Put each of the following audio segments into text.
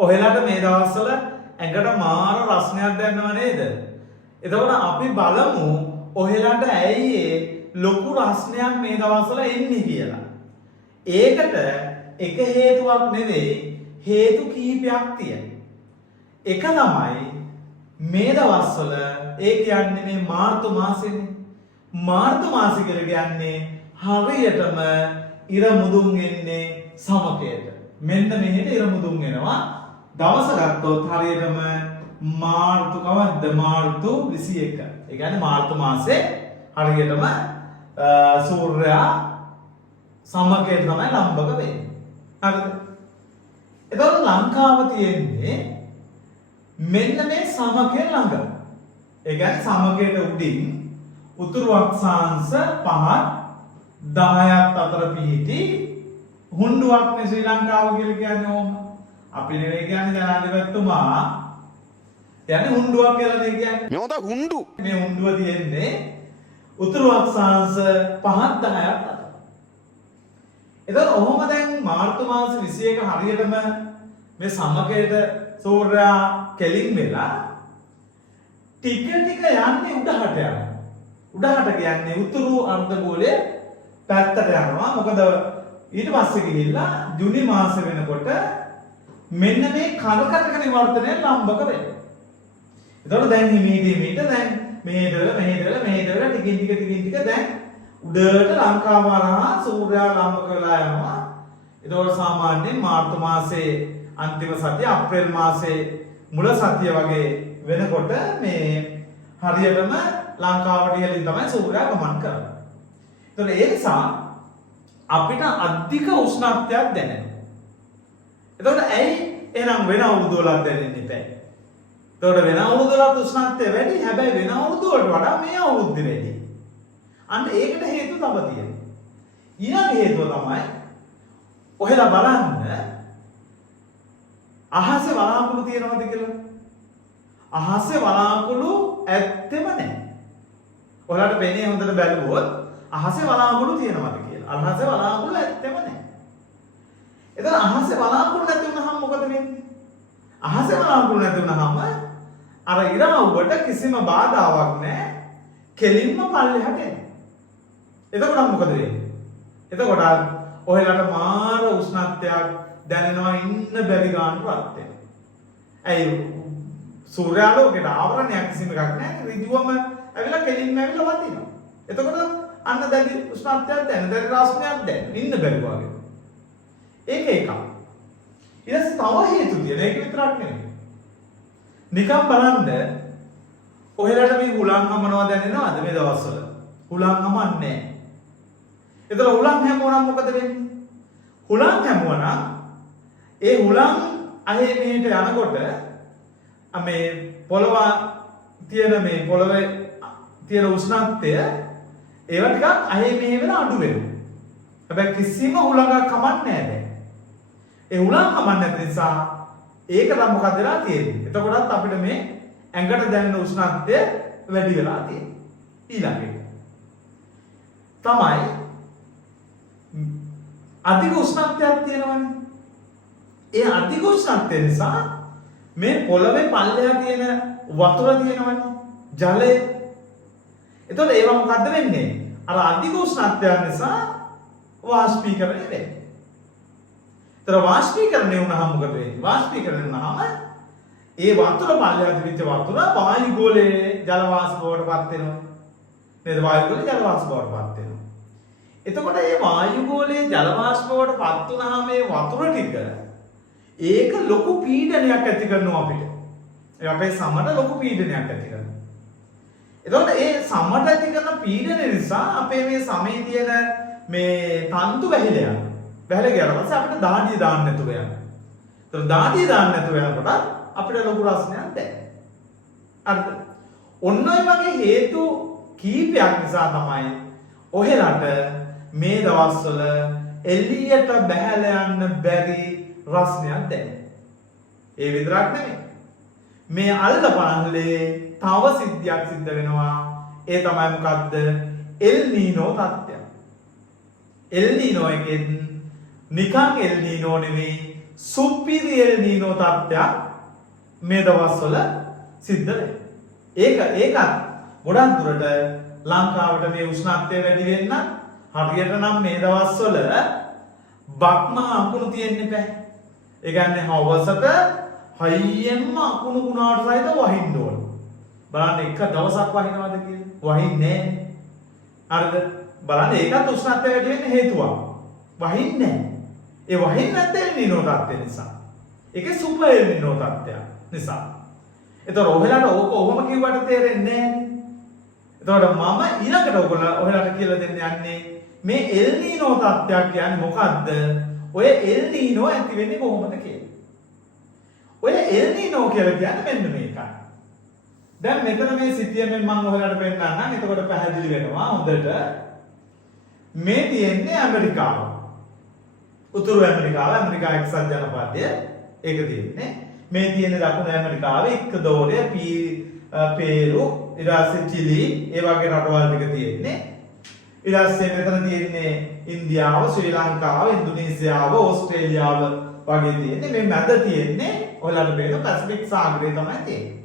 ඔහෙලාට මේ දවස්වල ඇඟට මාර රස්නයක් දැනෙනව නේද? එතකොට අපි බලමු ඔහෙලාට ඇයි ලොකු රස්නයක් මේ දවස්වල එන්නේ කියලා. ඒකට එක හේතුවක් නෙවෙයි හේතු කීපයක් තියෙනවා. එක තමයි මේ දවස්වල ඒ කියන්නේ මේ මාර්තු මාසෙනේ. මාර්තු මාසෙ කියලා කියන්නේ හරියටම ඉර මුදුන් එන්නේ සමකයට. මෙන්න මෙහෙට ඉර මුදුන් එනවා. දවස ගත්තොත් හරියටම මාර්තු කවද්ද? මාර්තු 21. ඒ කියන්නේ මාර්තු මාසේ හරියටම සූර්යයා සමකයට තමයි ලම්බක වෙන්නේ. හරිද? එතකොට ලංකාව තියෙන්නේ මෙන්න මේ සමකය ළඟ. ඒ කියන්නේ සමකයට උඩින් උතුරු අක්ෂාංශ 5 10ක් අතර පිහිටි හුණ්ඩුවක්නේ ශ්‍රී ලංකාව කියලා කියන්නේ ඕම. අපි නෙවෙයි කියන්නේ ජනාධිපතිතුමා. කියන්නේ හුණ්ඩුවක් කියලා නේ කියන්නේ. මේවත හුණ්ඩු. මේ හුණ්ඩුව තියෙන්නේ උතුරු අක්ෂාංශ 5 10ක් අතර. එතකොට ඔහොම දැන් මාර්තු මාස 21 හරියටම මේ සමකයට සූර්යයා කෙලින් වෙලා ටික ටික යන්නේ උඩහට යනවා. උඩහට කියන්නේ උතුරු අර්ධගෝලයේ පැත්තට යනවා. මොකද ඊට පස්සේ ගිහිල්ලා ජුනි මාසෙ වෙනකොට මෙන්න මේ කර්කටක නිවර්තනය ලම්බක වෙනවා. එතකොට දැන් හිමීට දැන් මෙහෙට ටිකින් ටික දැන් උඩට ලංකාව හරහා සූර්යයා ලම්බක වෙලා යනවා. එතකොට සාමාන්‍යයෙන් මාර්තු මාසයේ අන්තිම සතිය අප්‍රේල් මාසයේ මුල සතිය වගේ වෙනකොට මේ හරියටම ලංකාවට ඉහළින් තමයි සූර්යයා ගමන් කරන්නේ. එතකොට ඒ නිසා අපිට අධික උෂ්ණත්වයක් දැනෙනවා. එතකොට ඇයි එහෙනම් වෙන අවුරුදු වලත් දැනෙන්නේ නැහැ? එතකොට වෙන අවුරුදු වලත් උෂ්ණත්වය වැඩි. හැබැයි වෙන අවුරුදු වලට වඩා මේ අවුරුද්දේ වැඩි. අන්න ඒකට හේතු තව තියෙනවා. ඊළඟ හේතුව තමයි ඔහෙලා බලන්න අහසේ වලාකුළු තියෙනවද කියලා. අහසේ වලාකුළු ඇත්තෙම නැහැ. ඔයාලට පේන්නේ හොඳට බැලුවොත් අහසේ වලාකුළු තියෙනවද කියලා. අහසේ වලාකුළු ඇත්තෙම නැහැ. එතන අහසේ වලාකුළු නැති වුනහම මොකද වෙන්නේ? අහසේ වලාකුළු නැති වුනහම අර ඉරවුවට කිසිම බාධාවක් නැහැ. කෙලින්ම පල්ලෙහාට එනවා. එතකොට මොකද වෙන්නේ? එතකොට ඔයාලට මාර උෂ්ණත්වයක් දැනෙනවා ඉන්න බැරි ගන්නට රත් වෙනවා. ඇයි සූර්යාලෝකයට ආවරණයක් කිසිම එකක් නැහැ. ඍජුවම ඇවිල්ලා කෙලින්ම ඇවිල්ලා වදිනවා. එතකොට අන්න දැඩි උෂ්ණත්වයක් දැනෙන, දැඩි රස්නයක් දැනෙන, ඉන්න බැරි වගේ. ඒක එකක්. ඊට තව හේතු තියෙනවා. ඒක විතරක් නෙමෙයි. නිකම් බලන්න ඔහෙලට මේ හුලං හමනවා දැනෙනවද මේ දවස්වල? හුලං හමන්නේ නැහැ. ඒතර හුලං හැමුවනම් මොකද වෙන්නේ? හුලං හැමුවනම් ඒ හුලං අහේ මෙහෙට යනකොට මේ පොළව තියෙන මේ පොළවේ තියෙන උෂ්ණත්වය ඒව ටිකක් අහේ මෙහෙ වෙන අඩු වෙනවා. හැබැයි කිසිම හුලඟක් කමන්නේ නැහැ. ඒ හුලං කමන්නේ නැති නිසා ඒකට මොකද වෙලා තියෙන්නේ? එතකොටත් අපිට මේ ඇඟට දැනෙන උෂ්ණත්වය වැඩි වෙලා තියෙනවා. ඊළඟට තමයි අධික උෂ්ණත්වයක් තියෙනවනේ. ඒ අධික උෂ්ණත්වය නිසා මේ පොළවේ පල්ලෙහා තියෙන වතුර තියෙනවනේ, ජලය. එතකොට ඒවා මොකද්ද වෙන්නේ? අර අධික උෂ්ණත්වය නිසා වාෂ්පීකරණය වෙන්නේ. ඒතර වාෂ්පීකරණය වුණාම මොකද වෙන්නේ? වාෂ්පීකරණය වුණාම ඒ වතුර පල්ලෙහා තිබිච්ච වතුර වායු ගෝලයේ ජල වාෂ්ප බවට පත් වෙනවා. නේද? වායු ගෝලයේ ජල වාෂ්ප බවට පත් වෙනවා. එතකොට මේ වායු ගෝලයේ ජල වාෂ්ප බවට පත් වුණාම මේ වතුර ටික ඒක ලොකු පීඩනයක් ඇති කරනවා අපිට. ඒ අපේ සමට ලොකු පීඩනයක් ඇති කරනවා. එතකොට ඒ සමට ඇති කරන පීඩනය නිසා අපේ මේ සමේ තියෙන මේ තන්තු වැහිලා යනවා. වැහිලා ගියාට පස්සේ අපිට දාඩිය දාන්න නැතුව යනවා. ඒතකොට දාඩිය දාන්න නැතුව යනකොට අපිට ලොකු රසණයක් දැනෙනවා. හරිද? ඔන්න ඔය වගේ හේතු කීපයක් නිසා තමයි ඔහෙලට මේ දවස්වල එළියට බහැලා යන්න බැරි රස්නයක් දැනෙනවා. ඒ විතරක් නෙමෙයි. මේ අල්ලපනහලේ තව සිද්ධියක් සිද්ධ වෙනවා. ඒ තමයි මොකද්ද? එල් නීනෝ තත්ත්වය. එල් නීනෝ එකෙන් නිකන් එල් නීනෝ නෙවෙයි සුපිරි එල් නීනෝ තත්ත්වයක් මේ දවස්වල සිද්ධ වෙනවා. ඒකත් ගොඩක් දුරට ලංකාවට මේ උෂ්ණත්වය වැඩි වෙන්න හරියට නම් මේ දවස්වල බක්ම අකුණු තියෙන්න බෑ. ඒ කියන්නේ හවසට හයියෙන්ම අකුණු ගුණාට සහිත වහින්න ඕන. බලන්න එක දවසක් වහිනවද කියලා? වහින්නේ නැහැ. හරිද? බලන්න ඒකත් උෂ්ණත්වය වැඩි වෙන්න හේතුවක්. වහින්නේ නැහැ. ඒ වහින්නේ නැත්නම් එල් නීනෝ තත්ත්වය නිසා. ඒකේ සුපර් එල් නීනෝ තත්ත්වය නිසා. එතකොට ඔයාලට ඕක ඔහොම කිව්වට තේරෙන්නේ නැහැ. එතකොට මම ඊළඟට ඔයාලට කියලා දෙන්න යන්නේ මේ එල් නීනෝ තත්ත්වයක් කියන්නේ මොකද්ද? ඔය එල් නීනෝ ඇති වෙන්නේ කොහොමද කියලා. ඔය එල් නීනෝ කියලා කියන්නේ මෙන්න මේකයි. දැන් මෙතන මේ සිතියමෙන් මම ඔයාලට පෙන්නන්නම්. එතකොට පැහැදිලි වෙනවා හොඳට. මේ තියෙන්නේ ඇමරිකාව. උතුරු ඇමරිකාව, ඇමරිකා එක්සත් ජනපදය ඒක තියෙන්නේ. මේ තියෙන දකුණු ඇමරිකාවේ ඉක්වඩෝරය, පේරු, ඊට පස්සේ චිලි, ඒ වගේ රටවල් ටික තියෙන්නේ. ඊට පස්සේ මෙතන තියෙන්නේ ඉන්දියාව, ශ්‍රී ලංකාව, ඉන්දුනීසියාව, ඕස්ට්‍රේලියාව වගේ තියෙන්නේ. මේ මැද තියෙන්නේ ඔයාලට පේන පැසිෆික් සාගරය තමයි තියෙන්නේ.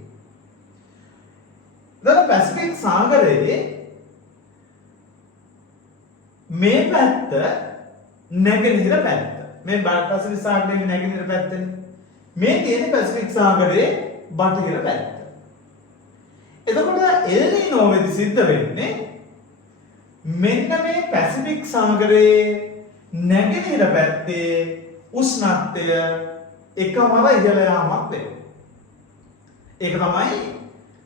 දැන් පැසිෆික් සාගරයේ මේ පැත්ත නැගෙනහිර පැත්ත. මේ පැසිෆික් සාගරයේ නැගෙනහිර පැත්තනේ. මේ තියෙන පැසිෆික් සාගරයේ බටහිර පැත්ත. එතකොට එල් නීනෝ වෙදි සිද්ධ වෙන්නේ මෙන්න මේ පැසිෆික් සාගරයේ නැගෙනහිර පැත්තේ උෂ්ණත්වය එකවර ඉහළ යාමක් වෙනවා. ඒක තමයි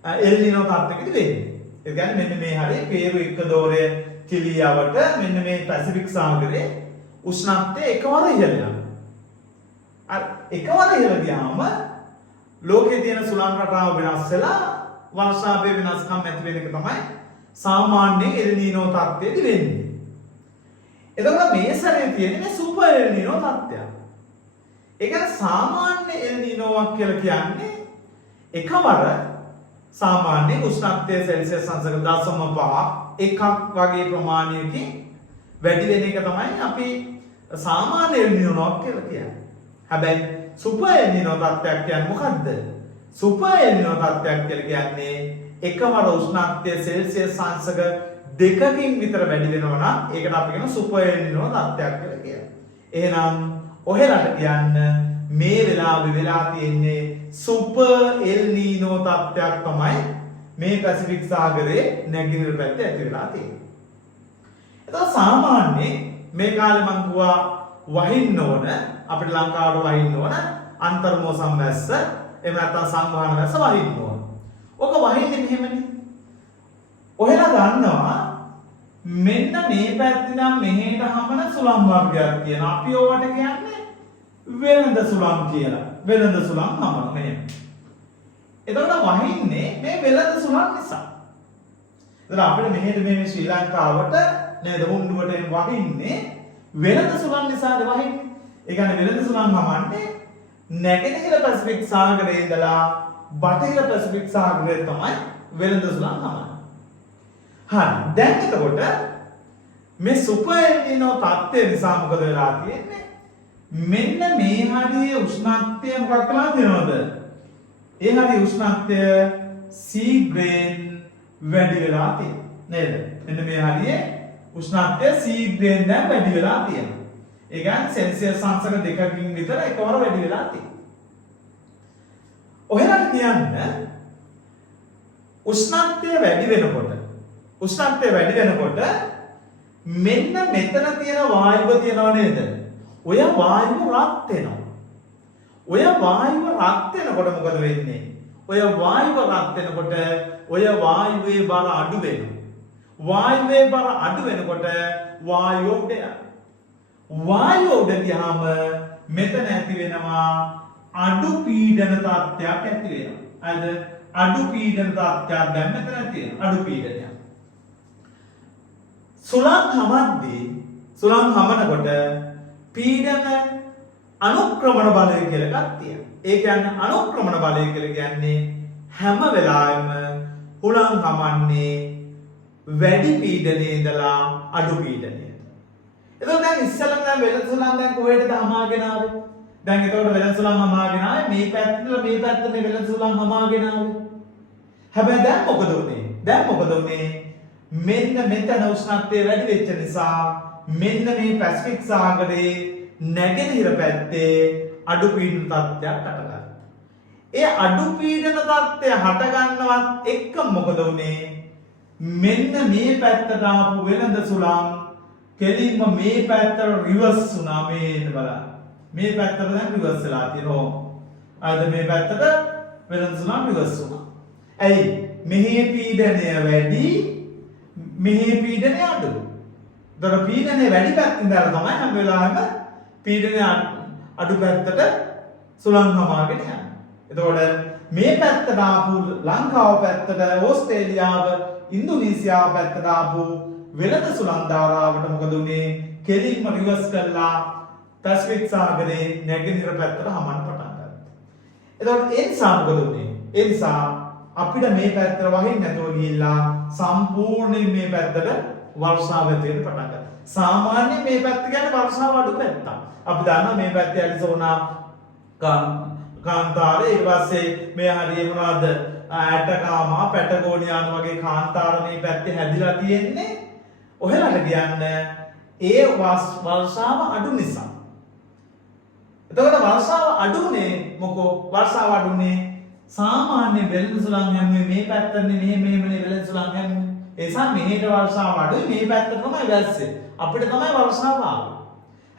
එල් නීනෝ තත්ත්වයකදී වෙන්නේ. ඒ කියන්නේ මෙන්න මේ හරිය පේරු ඉක්වඩෝරය චිලියාවට මෙන්න මේ පැසිෆික් සාගරයේ උෂ්ණත්වය එකවර ඉහළ යනවා. අර එකවර ඉහළ ගියාම ලෝකයේ තියෙන සුළං රටාව වෙනස් වෙලා වර්ෂාභය වෙනස්කම් ඇති වෙන එක තමයි සාමාන්‍යයෙන් එල් නීනෝ තත්ත්වයේදී වෙන්නේ. එතකොට මේ සැරේ තියෙන්නේ මේ සුපර් එල් නීනෝ තත්ත්වයක්. ඒ කියන්නේ සාමාන්‍ය එල් නීනෝවක් කියලා කියන්නේ එකවර සාමාන්‍ය උෂ්ණත්වය සෙල්සියස් අංශක 0.5 එකක් වගේ ප්‍රමාණයකින් වැඩි වෙන එක තමයි අපි සාමාන්‍ය එල් නීනෝවක් කියලා කියන්නේ. හැබැයි සුපර් එල් නීනෝ තත්ත්වයක් කියන්නේ මොකද්ද? සුපර් එල් නීනෝ තත්ත්වයක් කියලා කියන්නේ එකවර උෂ්ණත්වය සෙල්සියස් අංශක 2කින් විතර වැඩි වෙනවා නම් ඒකට අපි කියන සුපර් එල් නීනෝ තත්ත්වයක් කියලා කියනවා. එහෙනම් ඔහෙලට කියන්න මේ වෙලාවේ වෙලා තියෙන්නේ සුපර් එල් නීනෝ තත්ත්වයක් තමයි මේ පැසිෆික් සාගරයේ නැගෙනහිර පැත්තේ ඇති වෙලා තියෙන්නේ. එතකොට සාමාන්‍යයෙන් මේ කාලේ මම කිව්වා වහින්න ඕන අපිට ලංකාවට වහින්න ඕන අන්තර්මෝසම් වැස්ස එහෙම නැත්නම් සංවහන වැස්ස වහින්න ඕන. ඔක වහින්නේ මෙහෙමනේ. ඔහෙලා දන්නවා මෙන්න මේ පැත්තේ නම් මෙහෙට හමන සුළං වර්ගයක් තියෙනවා. අපි ඕවට කියන්නේ වෙළඳ සුළං කියලා. වෙළඳ සුළං හමන මෙහෙම. එතකොට වහින්නේ මේ වෙළඳ සුළං නිසා. එතකොට අපිට මෙහෙට මේ ශ්‍රී ලංකාවට නේද මුණ්ඩුවට වහින්නේ වෙළඳ සුළං නිසාද වහින්නේ. ඒ කියන්නේ වෙළඳ සුළං හමන්නේ නැගෙනහිර පැසිෆික් සාගරයේ ඉඳලා බටහිර පැසිෆික් සාගරයේ තමයි වෙළඳ සුළං හමන්නේ. හරි. දැන් එතකොට මේ සුපර් එල් නීනෝ තත්ත්වය නිසා මොකද වෙලා තියෙන්නේ? මෙන්න මේ හරියේ උෂ්ණත්වය මොකක් කරලා තියෙනවද? ඒ හරියේ උෂ්ණත්වය C ග්‍රේඩ් වැඩි වෙලා තියෙනවා. නේද? මෙන්න මේ හරියේ උෂ්ණත්වය C ග්‍රේඩ් දැන් වැඩි වෙලා තියෙනවා. ඒ කියන්නේ සෙල්සියස් අංශක 2කින් විතර එකවර වැඩි වෙලා තියෙනවා. ඔහෙලට කියන්න උෂ්ණත්වය වැඩි වෙනකොට මෙන්න මෙතන තියෙන වායුව තියෙනව නේද? ඔය වායුව රත් වෙනවා. ඔය වායුව රත් වෙනකොට මොකද වෙන්නේ? ඔය වායුව රත් වෙනකොට ඔය වායුවේ බර අඩු වෙනවා. වායුවේ බර අඩු වෙනකොට වායුව උඩ යනවා. වායුව උඩ ගියාම මෙතන ඇති වෙනවා අඩු පීඩන තත්ත්වයක් ඇති වෙනවා. හරිද? අඩු පීඩන තත්ත්වයක් දැන් මෙතන ඇති වෙනවා. අඩු පීඩනයක්. සුළං හමනකොට පීඩන අනුක්‍රමණ බලය කියලා එකක් තියෙනවා. ඒ කියන්නේ අනුක්‍රමණ බලය කියලා කියන්නේ හැම වෙලාවෙම හුළං හමන්නේ වැඩි පීඩනයේ ඉඳලා අඩු පීඩනයට. එතකොට දැන් ඉස්සෙල්ලම දැන් වෙළඳ සුළං දැන් කොහෙටද හමාගෙන ආවේ? දැන් එතකොට වෙළඳ සුළං හමාගෙන ආවේ මේ පැත්තට මේ පැත්තට මේ වෙළඳ සුළං හමාගෙන ආවේ. හැබැයි දැන් මොකද උනේ? දැන් මොකද උනේ? මෙන්න මෙතන උෂ්ණත්වය වැඩි වෙච්ච නිසා මෙන්න මේ පැසිෆික් සාගරයේ නැගෙනහිර පැත්තේ අඩු පීඩන තත්ත්වයක් හටගන්නවා. ඒ අඩු පීඩන තත්ත්වය හටගන්නවත් එක්ක මොකද උනේ? මෙන්න මේ පැත්තට ආපු වෙළඳ සුළං කෙලින්ම මේ පැත්තට රිවර්ස් වුණා. මේන්න බලන්න. මේ පැත්තට දැන් රිවර්ස් වෙලා තියෙනවා. අද මේ පැත්තට වෙළඳ සුළං රිවර්ස් වුණා. ඇයි? මෙහි පීඩනය වැඩි, මෙහි පීඩනය අඩු. දර පීඩනය වැඩි පැත්තෙන් දාලා තමයි හැම වෙලාවෙම පීඩනය අඩු පැත්තට සුළං හමාගෙන යන්නේ. එතකොට මේ පැත්තට ආපු ලංකාව පැත්තට ඕස්ට්‍රේලියාව ඉන්දුනීසියාව පැත්තට ආපු වෙළඳ සුළං ධාරාවට මොකද උනේ? කෙලින්ම රිවර්ස් කරලා පැසිෆික් සාගරයේ නැගෙනහිර පැත්තට හමන්න පටන් ගත්තා. එතකොට ඒ නිසා මොකද උනේ? ඒ නිසා අපිට මේ පැත්තට වහින්න නැතුව ගිහිල්ලා සම්පූර්ණයෙන් මේ පැත්තට වර්ෂාව ඇති වෙන්න පටන් ගත්තා. සාමාන්‍යයෙන් මේ පැත්ත කියන්නේ වර්ෂාව අඩු පැත්තක්. අපි දන්නවා මේ පැත්තේ ඇරිසෝනා කාන්තාර ඊට පස්සේ මේ හරිය මොනවද ඇටකාමා පැටගෝනියානු වගේ කාන්තාර මේ පැත්තේ හැදිලා තියෙන්නේ. ඔහෙලට කියන්නේ ඒ වර්ෂාව අඩු නිසා. එතකොට වර්ෂාව අඩුනේ මොකෝ? වර්ෂාව අඩුනේ සාමාන්‍ය වෙළඳ සුළං හැමුවේ මේ පැත්තනේ මෙහෙමනේ වෙළඳ සුළං හැමුවේ. ඒ නිසා මෙහෙට වර්ෂාව අඩුයි මේ පැත්තට තමයි වැස්සේ. අපිට තමයි වර්ෂාව ආවේ.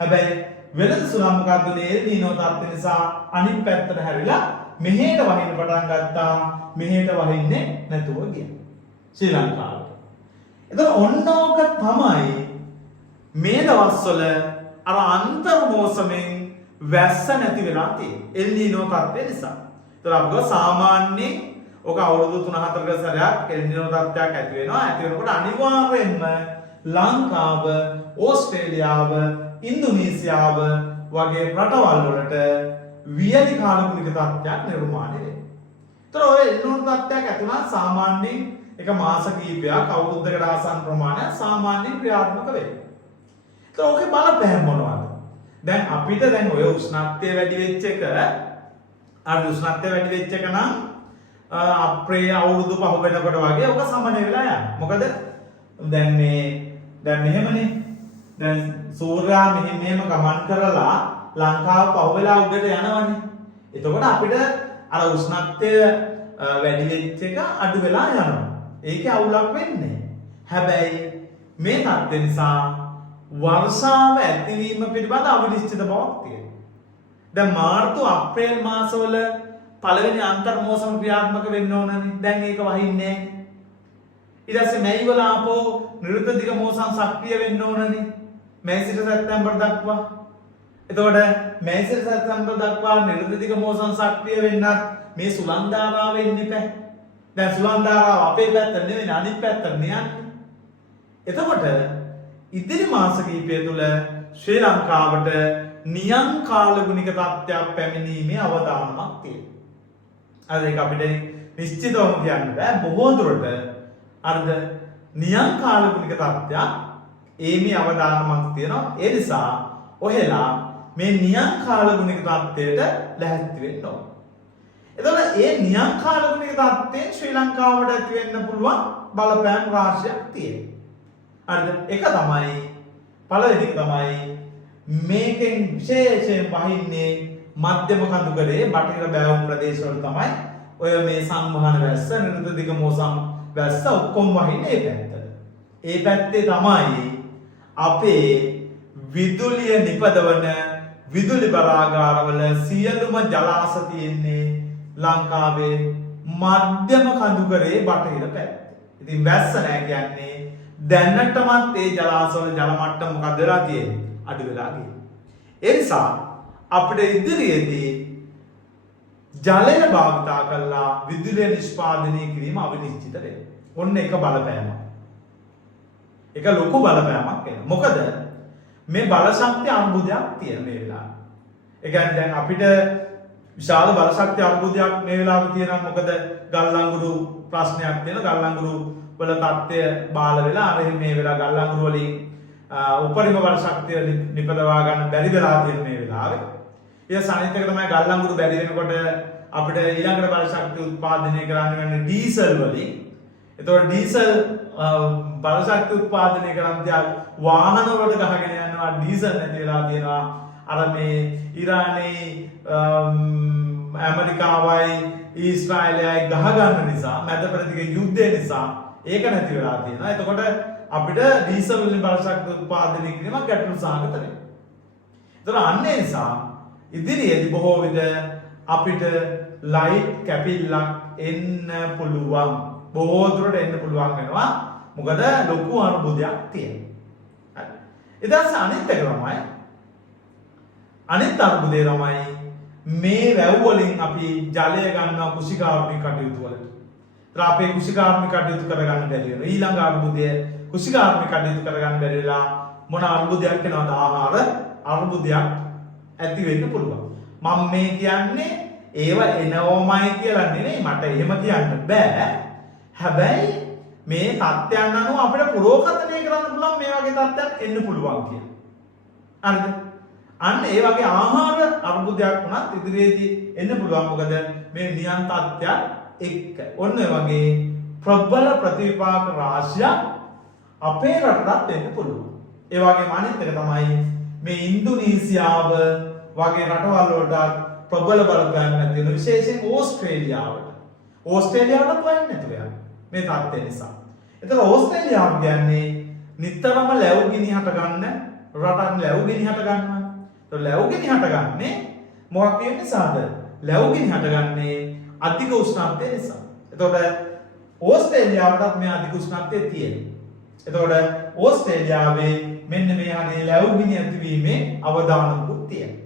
හැබැයි වෙළඳ සුළං මොකද්ද නේ? නීනෝ තත්ත්ව නිසා අනිත් පැත්තට හැරිලා මෙහෙට වහින්න පටන් ගත්තා. මෙහෙට වහින්නේ නැතුව ගියා ශ්‍රී ලංකාවට. එතකොට ඔන්නෝක තමයි මේ දවස්වල අර අන්තර් මෝසමෙන් වැස්ස නැති වෙලා තියෙන්නේ. එල් නීනෝ තත්ත්වය නිසා. ඒතර අපිට සාමාන්‍යයෙන් ඔක අවුරුදු 3-4ක සැරයක් එල් නීනෝ තත්ත්වයක් ඇති වෙනවා. ඇති වෙනකොට අනිවාර්යයෙන්ම ලංකාව, ඕස්ට්‍රේලියාව, ඉන්දුනීසියාව වගේ රටවල් වලට වියලි කාලගුණික තත්ත්වයක් නිර්මාණය වෙනවා. ඒතර ඔය එල් නීනෝ තත්ත්වයක් ඇති වුණා සාමාන්‍යයෙන් එක මාස කිහිපයක් අවුරුද්දකට ආසන්න ප්‍රමාණයක් සාමාන්‍යයෙන් ක්‍රියාත්මක වෙනවා. ඒතර ඔකේ බලපෑම මොනවද? දැන් අපිට දැන් ඔය උෂ්ණත්වය වැඩි වෙච්ච එක අර උෂ්ණත්වය වැඩි වෙච්ච එක නම් අප්‍රේල් අවුරුදු පහ වෙනකොට වගේ ඔක සමනය වෙලා යනවා. මොකද දැන් මෙහෙමනේ. දැන් සූර්යයා මෙහෙම ගමන් කරලා ලංකාව පහ වෙලා උඩට යනවනේ. එතකොට අපිට අර උෂ්ණත්වය වැඩි වෙච්ච එක අඩු වෙලා යනවා. ඒකේ අවුලක් වෙන්නේ. හැබැයි මේ තත්ත්ව නිසා වර්ෂාව ඇතිවීම පිළිබඳ අවිනිශ්චිත බවක් තියෙනවා. දැන් මාර්තු අප්‍රේල් මාසවල පළවෙනි අන්තර් මෝසම ක්‍රියාත්මක වෙන්න ඕනනේ. දැන් ඒක වහින්නේ නැහැ. ඊට පස්සේ මැයි වල ආපහු නිරුද්ධ දිග මෝසම් සක්‍රිය වෙන්න ඕනනේ. මැයි සිට සැප්තැම්බර් දක්වා. එතකොට මැයි සිට සැප්තැම්බර් දක්වා නිරුද්ධ දිග මෝසම් සක්‍රිය වෙන්නත් මේ සුළං ධාරාව වෙන්න එපා. දැන් සුළං ධාරාව අපේ පැත්ත නෙවෙයි අනිත් පැත්තට යන්නේ. එතකොට ඉදිරි මාස කිහිපය තුළ ශ්‍රී ලංකාවට නියං කාලගුණික තත්ත්වයක් පැමිණීමේ අවදානමක් තියෙනවා. අද ඒක අපිට නිශ්චිතවම කියන්න බෑ. බොහෝ දුරට අර්ධ නියං කාලගුණික තත්ත්වයක් ඒමේ අවදානමක් තියෙනවා. ඒ නිසා ඔහෙලා මේ නියං කාලගුණික තත්ත්වයට ලැහැත්ති වෙන්න ඕන. එතකොට ඒ නියං කාලගුණික තත්ත්වයෙන් ශ්‍රී ලංකාවට ඇති වෙන්න පුළුවන් බලපෑම් රාශියක් තියෙනවා. හරිද? එක තමයි පළවෙනි එක තමයි මේකෙන් විශේෂයෙන් වහින්නේ මධ්‍යම කඳුකරේ බටහිර බැවුම් ප්‍රදේශවල තමයි ඔය මේ සංවහන වැස්ස නිරුද්ධ දිග මෝසම් වැස්ස ඔක්කොම වහින්නේ ඒ පැත්තට. ඒ පැත්තේ තමයි අපේ විදුලිය නිපදවන විදුලි බලාගාරවල සියලුම ජලාශ තියෙන්නේ ලංකාවේ මධ්‍යම කඳුකරේ බටහිර පැත්ත. ඉතින් වැස්ස නැහැ කියන්නේ දැනටමත් ඒ ජලාශවල ජල මට්ටම මොකද වෙලා තියෙන්නේ? අඩු වෙලා ගියේ. ඒ නිසා අපිට ඉදිරියේදී ජලය භාවිතා කරලා විදුලිය නිෂ්පාදනය කිරීම අවිනිශ්චිත වෙනවා. ඔන්න එක බලපෑමක්. එක ලොකු බලපෑමක් එනවා. මොකද මේ බල ශක්තිය අර්බුදයක් තියෙන මේ වෙලාවේ. ඒ කියන්නේ දැන් අපිට විශාල බල ශක්තිය අර්බුදයක් මේ වෙලාවේ තියෙනවා. මොකද ගල්ලංගුරු ප්‍රශ්නයක් තියෙනවා. ගල්ලංගුරු වල තත්ත්වය බාල වෙලා අර මේ වෙලාව ගල්ලංගුරු වලින් උපරිම බල ශක්තිය නිපදවා ගන්න බැරි වෙලා තියෙන මේ වෙලාවේ. ඊට අනිත් එක තමයි ගල් අඟුරු බැරි වෙනකොට අපිට ඊළඟට බල ශක්තිය උත්පාදනය කරන්න වෙන්නේ ඩීසල් වලින්. එතකොට ඩීසල් බල ශක්තිය උත්පාදනය කරන්නේ වාහන වලට ගහගෙන යනවා ඩීසල් නැති වෙලා තියෙනවා. අර මේ ඉරානයේ ඇමරිකාවයි ඊශ්‍රායලයයි ගහ ගන්න නිසා මැද ප්‍රතික යුද්ධය නිසා ඒක නැති වෙලා තියෙනවා. එතකොට අපිට ඩීසල් වලින් බල ශක්තිය උත්පාදනය කිරීම ගැටලු සහගත වෙනවා. එතකොට අන්න ඒ නිසා ඉදිරියේදී බොහෝ විට අපිට ලයිට් කැපිල්ලක් එන්න පුළුවන්. බොහෝ දුරට එන්න පුළුවන් වෙනවා. මොකද ලොකු අර්බුදයක් තියෙනවා. හරි. ඊට පස්සේ අනිත් එක තමයි අනිත් අර්බුදේ තමයි මේ වැව් වලින් අපි ජලය ගන්නවා කුෂිකාර්මික කටයුතු වලට. ඒතර අපේ කුෂිකාර්මික කටයුතු කරගන්න බැරි වෙනවා. ඊළඟ අර්බුදය කුෂිකාර්මික කටයුතු කරගන්න බැරි වෙලා මොන අර්බුදයක් එනවද? ආහාර අර්බුදයක් ඇති වෙන්න පුළුවන්. මම මේ කියන්නේ ඒව එනවමයි කියලා නෙවෙයි, මට එහෙම කියන්න බෑ. හැබැයි මේ තත්ත්වයන් අනුව අපිට පුරෝකථනය කරන්න පුළුවන් මේ වගේ තත්ත්වයන් එන්න පුළුවන් කියලා. හරිද? අන්න ඒ වගේ ආහාර අර්බුදයක් වුණත් ඉදිරියේදී එන්න පුළුවන්. මොකද මේ නියම් තත්ත්වයක් එක්ක. ඔන්න ඒ වගේ ප්‍රබල ප්‍රතිවිපාක රාශියක් අපේ රටටත් එන්න පුළුවන්. ඒ වගේම අනිත් එක තමයි මේ ඉන්දුනීසියාව වගේ රටවල් වලට ප්‍රබල බලපෑමක් නැති වෙන විශේෂයෙන් ඕස්ට්‍රේලියාවට. ඕස්ට්‍රේලියාවටත් වයින් නැතුව යනවා මේ තත්ත්වය නිසා. ඒතර ඕස්ට්‍රේලියාව කියන්නේ නිතරම ලැබු ගිනි හට ගන්න රටක් ලැබු ගිනි හට ගන්නවා. ඒතර ලැබු ගිනි හටගන්නේ මොකක් කියන නිසාද? ලැබු ගිනි හටගන්නේ අධික උෂ්ණත්වය නිසා. එතකොට ඕස්ට්‍රේලියාවටත් මේ අධික උෂ්ණත්වය තියෙනවා. එතකොට ඕස්ට්‍රේලියාවේ මෙන්න මේ අනේ ලැබු ගිනි ඇතිවීමේ අවදානමකුත් තියෙනවා.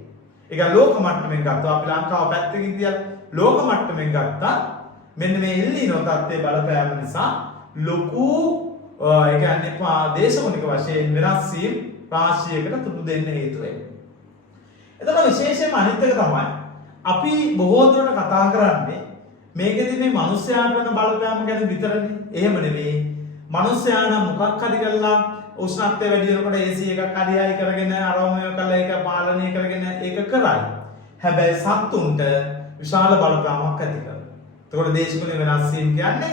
ඒක ලෝක මට්ටමින් ගත්තා. අපි ලංකාව පැත්තකින් තියලා ලෝක මට්ටමින් ගත්තා. මෙන්න මේ එල්නිනෝ තත්ත්වයේ බලපෑම නිසා ලොකු ඒ කියන්නේ දේශගුණික වශයෙන් වෙනස් වීම රාශියකට තුඩු දෙන්න හේතු වෙනවා. එතකොට විශේෂයෙන්ම අනිත් එක තමයි අපි බොහෝ දුරට කතා කරන්නේ මේකෙදි මේ මිනිස්යාට වෙන බලපෑම ගැන විතරනේ. එහෙම නෙමෙයි. මිනිස්යා නම් මොකක් හරි කරලා උෂ්ණත්වය වැඩි වෙනකොට AC එකක් හරියයි කරගෙන අරෝමය කරලා ඒක පාලනය කරගෙන ඒක කරයි. හැබැයි සත්තුන්ට විශාල බලපෑමක් ඇති කරනවා. එතකොට දේශගුණ වෙනස් වීම කියන්නේ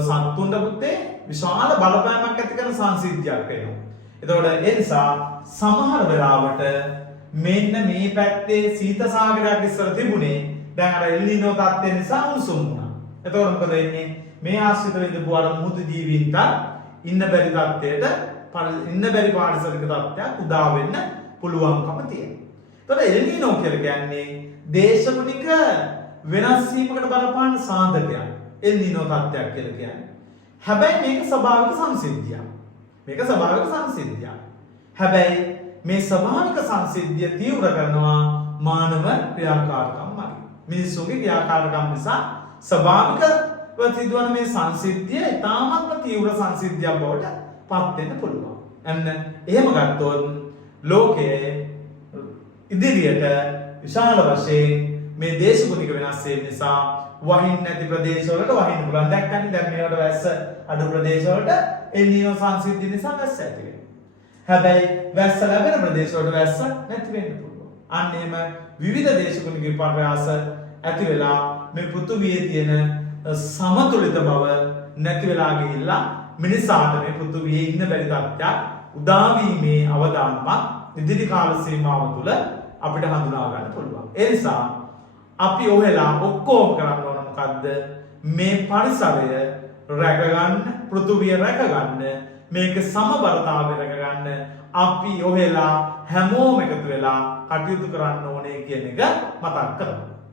සත්තුන්ට පුතේ විශාල බලපෑමක් ඇති කරන සංසිද්ධියක් වෙනවා. එතකොට ඒ නිසා සමහර වෙලාවට මෙන්න මේ පැත්තේ සීත සාගරයක් ඉස්සර තිබුණේ දැන් අර එල්නිනෝ තත්ත්වය නිසා උණුසුම් වුණා. එතකොට මොකද වෙන්නේ? මේ ආශ්‍රිත විඳපු අර මුහුදු ජීවීන්ට ඉන්න බැරි තත්ත්වයට ඉන්න බැරි පාරිසරික තත්ත්වයක් උදා වෙන්න පුළුවන්කම තියෙනවා. එතකොට එල්නිනෝ කියලා කියන්නේ දේශගුණික වෙනස් වීමකට බලපාන සාධකයක්. එල්නිනෝ තත්ත්වයක් කියලා කියන්නේ. හැබැයි මේක ස්වභාවික සංසිද්ධියක්. මේක ස්වභාවික සංසිද්ධියක්. හැබැයි මේ ස්වභාවික සංසිද්ධිය තීව්‍ර කරනවා මානව ක්‍රියාකාරකම් මගින්. මිනිස්සුගේ ක්‍රියාකාරකම් නිසා ස්වභාවික සිදුවන මේ සංසිද්ධිය ඉතාමත්ම තීව්‍ර සංසිද්ධියක් බවට පත් වෙන්න පුළුවන්. අන්න එහෙම ගත්තොත් ලෝකයේ ඉදිරියට විශාල වශයෙන් මේ දේශගුණික වෙනස් වීම නිසා වහින්න නැති ප්‍රදේශවලට වහින්න පුළුවන්. දැක්කන්නේ දැන් මේවට වැස්ස අඩු ප්‍රදේශවලට එල්නිනෝ සංසිද්ධිය නිසා වැස්ස ඇති වෙනවා. හැබැයි වැස්ස ලැබෙන ප්‍රදේශවලට වැස්ස නැති වෙන්න පුළුවන්. අන්න එහෙම විවිධ දේශගුණික විපර්යාස ඇති වෙලා මේ පෘථුවියේ තියෙන සමතුලිත බව නැති වෙලා ගිහිල්ලා මිනිසාට මේ පෘථුවියේ ඉන්න බැරි තත්ත්වයක් උදා වීමේ අවදානමක් ඉදිරි කාල සීමාව තුළ අපිට හඳුනා ගන්න පුළුවන්. ඒ නිසා අපි ඔහෙලා ඔක්කොම කරන්න ඕන මොකද්ද? මේ පරිසරය රැකගන්න, පෘථුවිය රැකගන්න, මේක සමබරතාවය රැකගන්න අපි ඔහෙලා හැමෝම එකතු වෙලා කටයුතු කරන්න ඕනේ කියන එක මතක් කරගන්න.